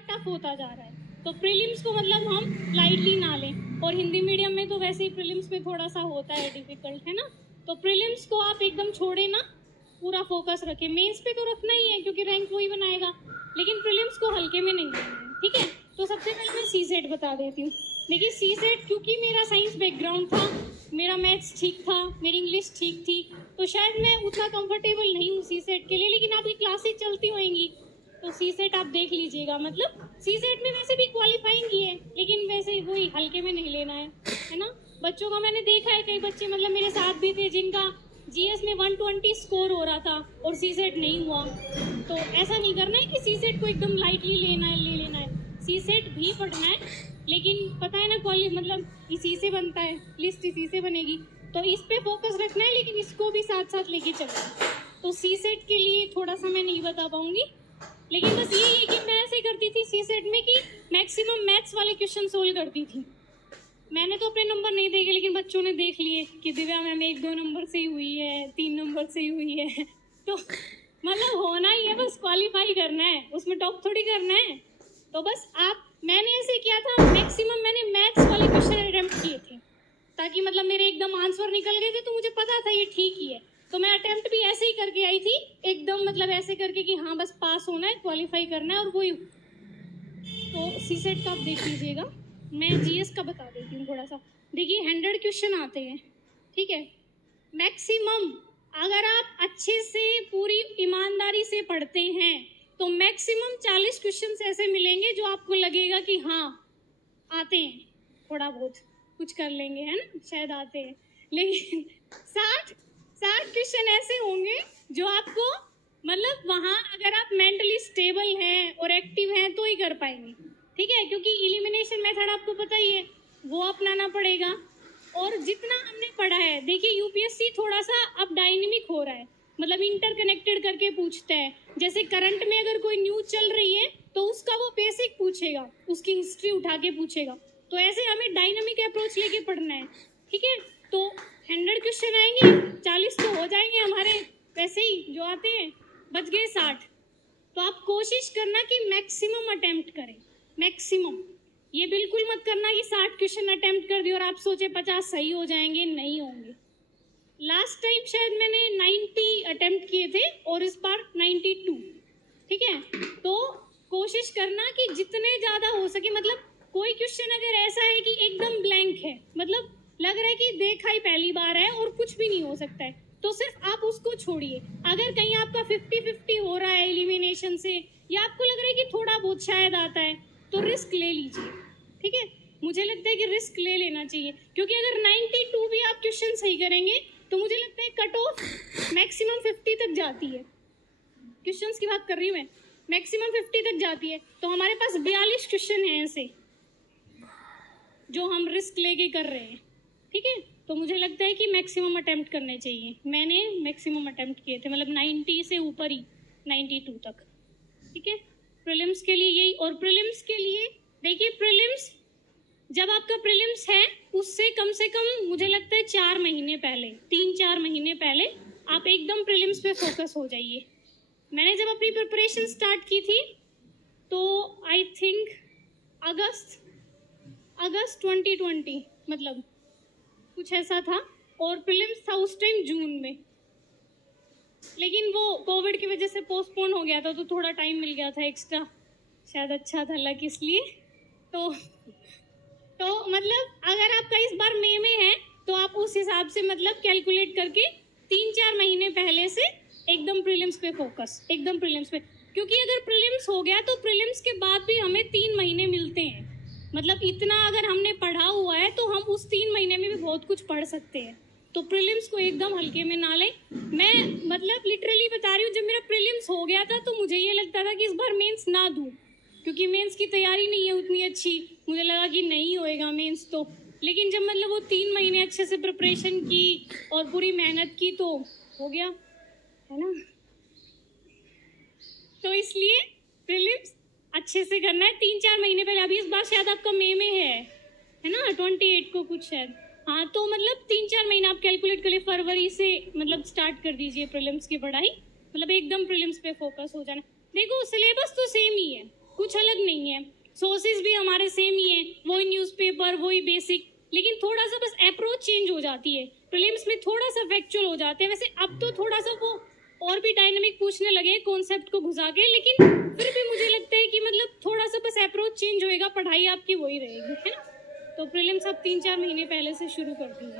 Tough होता जा रहा है, तो प्रीलिम्स को मतलब हम लाइटली ना लें। और हिंदी मीडियम में तो वैसे ही प्रीलिम्स में थोड़ा सा होता है डिफिकल्ट, है ना। तो प्रीलिम्स को आप एकदम छोड़े ना, पूरा फोकस रखें। मेंस पे तो रखना ही है क्योंकि रैंक वही बनाएगा, लेकिन प्रीलिम्स को हल्के में नहीं लेना है, ठीक है। तो सबसे पहले मैं सीसेट बता देती हूँ। देखिए सीसेट, क्योंकि मेरा साइंस बैकग्राउंड था, मेरा मैथ्स ठीक था, मेरी इंग्लिश ठीक थी, तो शायद मैं उतना कंफर्टेबल नहीं हूँ सीसेट के लिए। लेकिन आपकी क्लासेस चलती होंगी तो सीसेट आप देख लीजिएगा। मतलब सीसेट में वैसे भी क्वालिफाइंग ही है, लेकिन वैसे वही हल्के में नहीं लेना है ना। बच्चों का मैंने देखा है, कई बच्चे मतलब मेरे साथ भी थे जिनका जीएस में 120 स्कोर हो रहा था और सीसेट नहीं हुआ। तो ऐसा नहीं करना है कि सीसेट को एकदम लाइटली ले लेना है। सीसेट भी पढ़ना है, लेकिन पता है ना मतलब इसी से बनता है, लिस्ट इसी से बनेगी, तो इस पे फोकस रखना है, लेकिन इसको भी साथ साथ लेके चलना है। तो सीसेट के लिए थोड़ा सा मैं नहीं बता पाऊंगी, लेकिन बस ये है कि मैं ऐसे करती थी सीसेट में कि मैक्सिमम मैथ्स वाले क्वेश्चन सोल्व करती थी। मैंने तो अपने नंबर नहीं देखे, लेकिन बच्चों ने देख लिए कि दिव्या मैम 1-2 नंबर से ही हुई है, 3 नंबर से ही हुई है। तो मतलब होना ही है, बस क्वालिफाई करना है, उसमें टॉप थोड़ी करना है। तो बस मैंने ऐसे किया था, मैक्सिमम मैंने मैथ्स वाले क्वेश्चन अटेम्प्ट किए थे, ताकि मतलब मेरे एकदम आंसर निकल गए थे, तो मुझे पता था ये ठीक ही है। तो मैं अटेम्प्ट भी ऐसे ही करके आई थी, एकदम मतलब ऐसे करके कि हाँ बस पास होना है, क्वालिफाई करना है, और वही। तो सीसेट का आप देख लीजिएगा। मैं जीएस का बता देती हूँ थोड़ा सा। देखिए 100 क्वेश्चन आते हैं, ठीक है। मैक्सिमम अगर आप अच्छे से पूरी ईमानदारी से पढ़ते हैं तो मैक्सिमम 40 क्वेश्चन ऐसे मिलेंगे जो आपको लगेगा कि हाँ आते हैं, थोड़ा बहुत कुछ कर लेंगे, है ना, शायद आते हैं। लेकिन 60 क्वेश्चन ऐसे होंगे जो आपको मतलब वहाँ अगर आप मेंटली स्टेबल हैं और एक्टिव हैं तो ही कर पाएंगे, ठीक है। क्योंकि एलिमिनेशन मेथड आपको पता ही है, वो अपनाना पड़ेगा। और जितना हमने पढ़ा है, देखिए यूपीएससी थोड़ा सा अब डायनेमिक हो रहा है, मतलब इंटरकनेक्टेड करके पूछता है। जैसे करंट में अगर कोई न्यूज चल रही है तो उसका वो बेसिक पूछेगा, उसकी हिस्ट्री उठा के पूछेगा। तो ऐसे हमें डायनामिक अप्रोच लेके पढ़ना है, ठीक है। तो 100 क्वेश्चन आएंगे, 40 तो हो जाएंगे हमारे वैसे ही जो आते हैं, बच गए 60। तो आप कोशिश करना कि मैक्सिमम अटेम्प्ट करें, मैक्सिमम। ये बिल्कुल मत करना कि 60 क्वेश्चन अटेम्प्ट कर दिए और आप सोचे 50 सही हो जाएंगे, नहीं होंगे। लास्ट टाइम शायद मैंने 90 अटेम्प्ट किए थे और इस बार 92, ठीक है। तो कोशिश करना कि जितने ज़्यादा हो सके, मतलब कोई क्वेश्चन अगर ऐसा है कि एकदम ब्लैंक है, मतलब लग रहा है कि देखा ही पहली बार है और कुछ भी नहीं हो सकता है, तो सिर्फ आप उसको छोड़िए। अगर कहीं आपका 50-50 हो रहा है एलिमिनेशन से, या आपको लग रहा है कि थोड़ा बहुत शायद आता है, तो रिस्क ले लीजिए, ठीक है। मुझे लगता है कि रिस्क ले लेना चाहिए, क्योंकि अगर 92 भी आप क्वेश्चन सही करेंगे तो मुझे लगता है कट ऑफ मैक्सिमम 50 तक जाती है। क्वेश्चंस की बात कर रही हूँ मैं, मैक्सिमम 50 तक जाती है। तो हमारे पास 42 क्वेश्चन हैं ऐसे जो हम रिस्क लेके कर रहे हैं, ठीक है। तो मुझे लगता है कि मैक्सिमम अटेम्प्ट करने चाहिए। मैंने मैक्सिमम अटेम्प्ट किए थे, मतलब 90 से ऊपर ही, 92 तक, ठीक है। प्रीलिम्स के लिए यही। और प्रीलिम्स के लिए देखिए, प्रीलिम्स जब आपका प्रीलिम्स है उससे कम से कम मुझे लगता है 4 महीने पहले, 3-4 महीने पहले आप एकदम प्रीलिम्स पे फोकस हो जाइए। मैंने जब अपनी प्रिपरेशन स्टार्ट की थी तो आई थिंक अगस्त 2020, मतलब कुछ ऐसा था, और प्रीलिम्स था उस टाइम जून में, लेकिन वो कोविड की वजह से पोस्टपोन हो गया था, तो थोड़ा टाइम मिल गया था एक्स्ट्रा, शायद अच्छा था लक इसलिए। तो मतलब अगर आपका इस बार मई में है तो आप उस हिसाब से मतलब कैलकुलेट करके 3-4 महीने पहले से एकदम प्रीलिम्स पे फोकस, एकदम प्रीलिम्स पे। क्योंकि अगर प्रीलिम्स हो गया तो प्रीलिम्स के बाद भी हमें 3 महीने मिलते हैं, मतलब इतना अगर हमने पढ़ा हुआ है तो हम उस 3 महीने में भी बहुत कुछ पढ़ सकते हैं। तो प्रीलिम्स को एकदम हल्के में ना लें। मैं मतलब लिटरली बता रही हूँ, जब मेरा प्रीलिम्स हो गया था तो मुझे ये लगता था कि इस बार मेंस ना दूँ, क्योंकि मेंस की तैयारी नहीं है उतनी अच्छी, मुझे लगा कि नहीं होएगा मेंस तो। लेकिन जब मतलब वो 3 महीने अच्छे से प्रिपरेशन की और पूरी मेहनत की तो हो गया, है ना। तो इसलिए प्रीलिम्स अच्छे से करना है 3-4 महीने पहले। अभी इस बार शायद आपका मई में है ना, 28 को कुछ शायद, हाँ। तो मतलब 3-4 महीना आप कैलकुलेट कर लिए, फरवरी से मतलब स्टार्ट कर दीजिए प्रीलिम्स की पढ़ाई, मतलब एकदम प्रीलिम्स पे फोकस हो जाना। देखो सिलेबस तो सेम ही है, कुछ अलग नहीं है, सोर्सेज भी हमारे सेम ही हैं, वही न्यूज़पेपर, वही बेसिक, लेकिन थोड़ा सा बस अप्रोच चेंज हो जाती है। प्रीलिम्स में थोड़ा सा फैक्चुअल हो जाते हैं, वैसे अब तो थोड़ा सा वो और भी डायनामिक पूछने लगे कॉन्सेप्ट को घुसा के, लेकिन फिर भी मुझे लगता है कि मतलब थोड़ा सा बस अप्रोच चेंज होएगा, पढ़ाई आपकी वही रहेगी, है ना। तो प्रीलिम्स आप 3-4 महीने पहले से शुरू कर दीजिए।